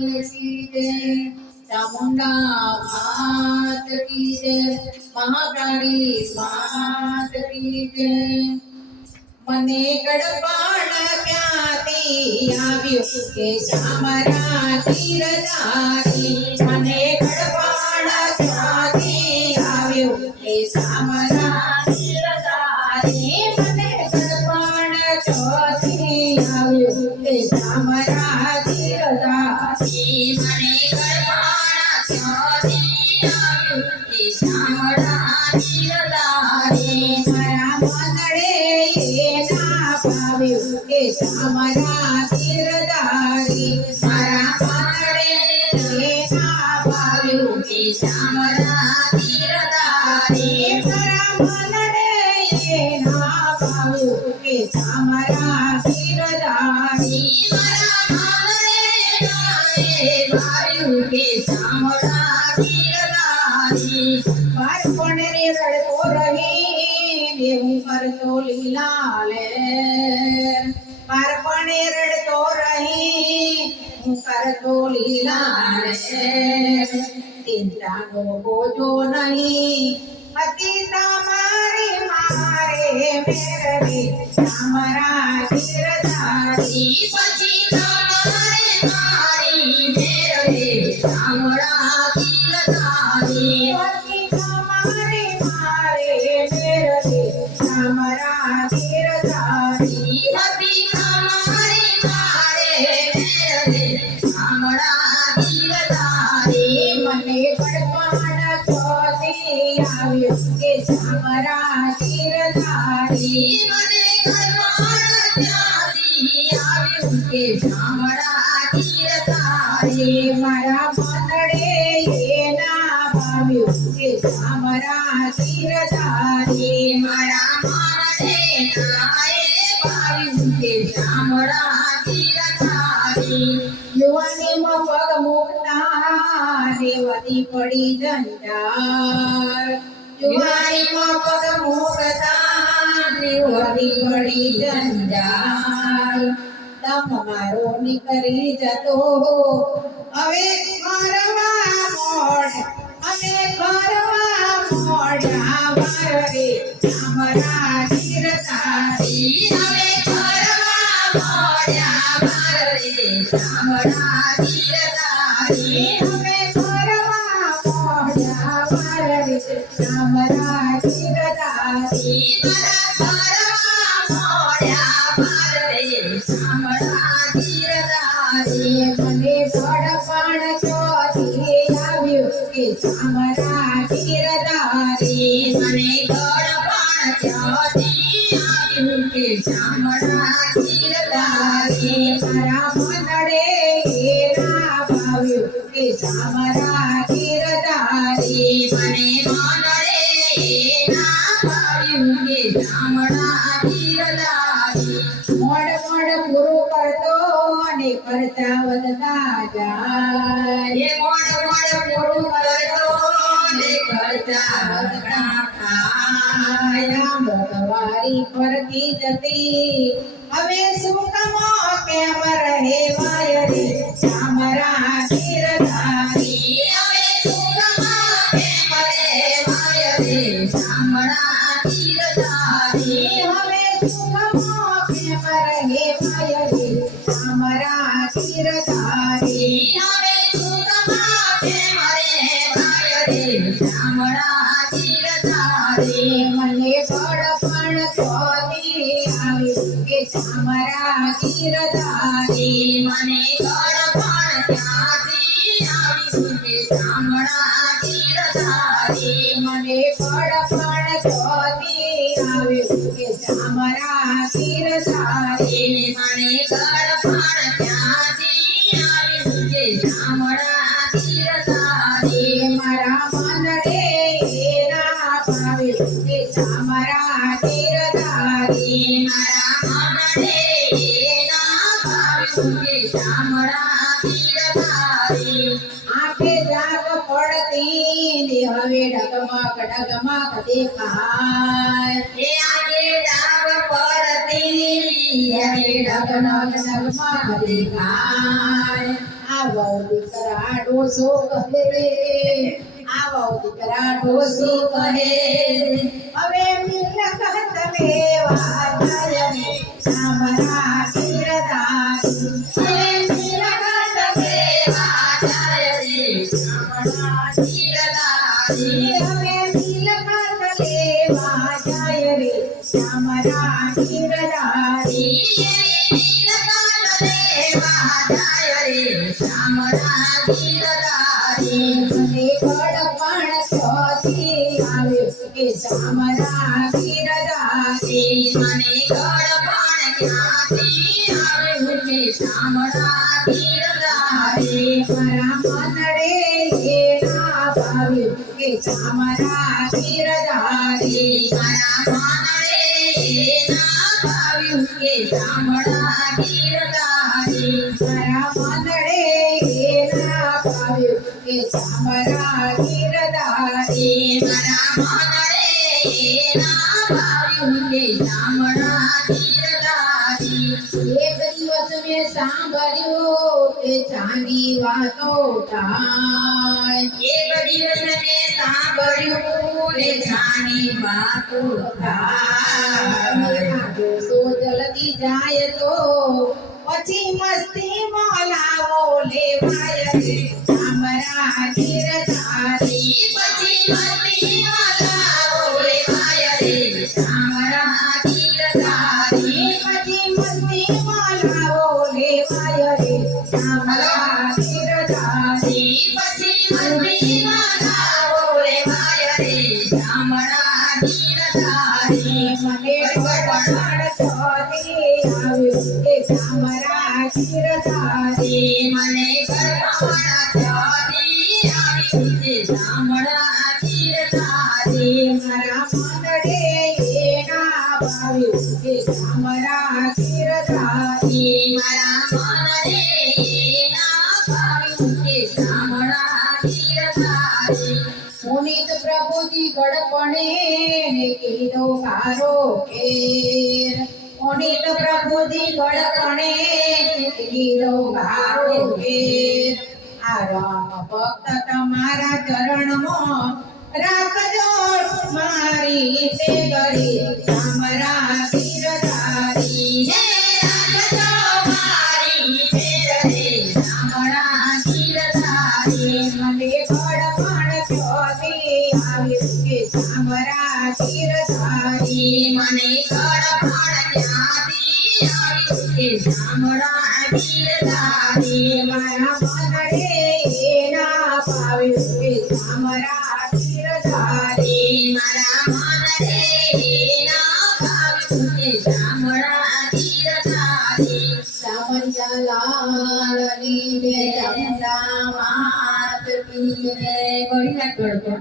की जय, चामुंडा मात की जय, महाकाली मात की जय। મને ગડપાણ ક્યાંથી આવ્યું કે શામરા ગીરધારી, મને ગડપાણ ક્યાંથી આવ્યું કે શામરા ગીરધારી, મને ગડપાણ ક્યાંથી આવ્યું કે શામરા ગીરધારી, મને ગડપાણ ક્યાંથી આવ્યું કે શામરા ગીરધારી, મારા મંદળે પાવ્યું કે શામરા ગીરધારી, મારા મંદળે પાવ્યું કે શામરા ગીરધારી, મારા મંદળે પાવ્યું કે શામરા ગીરધારી, મારા મંદળે પાવ્યું કે શામરા ગીરધારી, બાળપણ રે રડતો રહી દેવું કરતો લીલા લે, બાળપણે રડતો રહી હું કરતો લીલા લે, ચિંતાનો બોજો નહીં હતી તમારી મારે મેરવી શામરા ગીરધારી, પછી તમારે મારી મેરવી શામરા ગીરધારી, પછી તમારી મારે મેરવી શામરા ગીરધારી, હતી તમારી મારે મેરવી શામરા ગીરધારી, મને ગડપાણ ક્યાંથી આવ્યું કે શામરા ગીરધારી, મને ગડપાણ ક્યાંથી આવ્યું કે શામરા ગીરધારી, મારા મંદળે ના પાવ્યું કે શામરા ગીરધારી, મારા મંદળે પાવ્યું કે શામરા ગીરધારી, યુવાનીમાં પગ મૂકતા રેવતી પડી જંજાર, યુવાનીમાં પગ મૂકતા રેવતી પડી જંજાર, દમ મારો નીકળી જતો હવે ફરવા મોડ, અમે ફરવા મોડા મારે શામરા ગીરધારી, હવે ફરવા મોડા મારે શામરા ગીરધારી, હવે ફરવા મોડા મારે શામરા ગીરધારી, ફરવા મોડા મારે શામરા ગીરધારી, મને ગડપાણ ક્યાંથી આવ્યું કે શામરા ગીરધારી, મને ગડપાણ ક્યાંથી આવ્યું કે શામરા ગીરધારી, મારા મંદળે ના પાવ્યું કે શામરા ગીરધારી, મને મંદળે ના પાવ્યું કે શામરા ગીરધારી, મોડ મોડ પૂરું કરતો અને ખર્ચા વધતા જાય, મોડ મોડ પૂરું કરતો અને ખર્ચા વધતા થાય, મોંઘવારી ફરતી જતી હવે શું કમો કેમ રહે વાયરી શામરા ગીરધારી, હવે શું કમો કેમ રહે વાયરી શામરા ગીરધારી, હવે શું કમો કેમ રહે વાયરી શામરા ગીરધારી, હવે શું કમો કેમ રહે વાયરી શામરા ગીરધારી, મને ગડપાણ ક્યાંથી આવ્યું કે શામરા ગીરધારી, મને ગડપાણ ક્યાંથી આવ્યું કે શામરા ગીરધારી, મને ગડપાણ ક્યાંથી આવ્યું કે શામરા ગીરધારી, મને ગડપાણ ક્યાંથી આવ્યું કે શામરા ગીરધારી, મારા મંદળે ના પાવ્યું કે શામરા ગીરધારી, મારા મંદળે ના પાવ્યું કે શામરા ગીરધારી, આંખે જાગ પડતી ને હવે ડગમગ ડગમગ દેખાય, એ આંખે જાગ પડતી હવે ડગમગ ડગમગ દેખાય, આવો દીકરા ડોસો કહે રે આવો દીકરા ડોસો કહે હવે મિલકત લેવા જાય રે અમારા ગીરધારી હવે મિલકત લેવા જાય રે અમારા ગીરધારી હવે મિલકત લેવા જાય રે અમારા ગીરધારી મને ગળપણ થતી આવે કે ચામરા ગીરધારી મને ગળપણ ક્યાંથી આવે કે ચામરા ગીરધારી મારા મનડે એના ભાવે કે ચામરા ગીરધારી મારા મનડે એના ભાવે કે ચામડા ગીરધારી મારા મનડે એના ભાવે કે ચામડા ગીરધારી મારા મનડે એના ભાવે કે ચામડા ગીરધારી એક દિવસ મેં સાંભળ્યું કે ચાની વાતો થાય એક દિવસ મેં સાંભળ્યું કે ચાની વાતો થાય સો જલ્દી જાય તો પછી મસ્તી મોલાવો લેવાય રે ચામરા ગીરધારી પછી મસ્તી મોલાવો લેવાય રે ચામરા ગીરધારી પછી મસ્તી મોલાવો લેવાય રે ચામરા ગીરધારી પછી મસ્તી મોલાવો લેવાય રે ચામડા ગીરધારી મને ગળપણ થતી આવે કે ચામરા ગીરધારી મને ગળપણ થતી આવે કે ચામડા ગીરધારી મારા મનડે એના ભાવે કે ચામરા ગીરધારી મારા મનડે એના ભાવે કે ચામડા ગીરધારી પુનિત પ્રભુજી ગળપણે કીધો કારો કેર પુનિત પ્રભુજી ગળપણે કીધો કારો કેર આ રામ ભક્ત તમારા ચરણમાં રાખજો મારી તે ગરી ચામરા ગીરધારી હે રાખજો મારી તે ગરી ચામરા ગીરધારી મને ગળપણ થતી આવે કે ચામરા ગીરધારી મને ગળપણ ક્યાંથી આવે કે ચામડા ગીરધારી મારા મનડે એના ભાવે કે ચામરા ગીરધારી મારા મનડે એના ભાવે કે ચામડા ગીરધારી ચામરિયા લાલની જય ચામુંડા માત કી જય.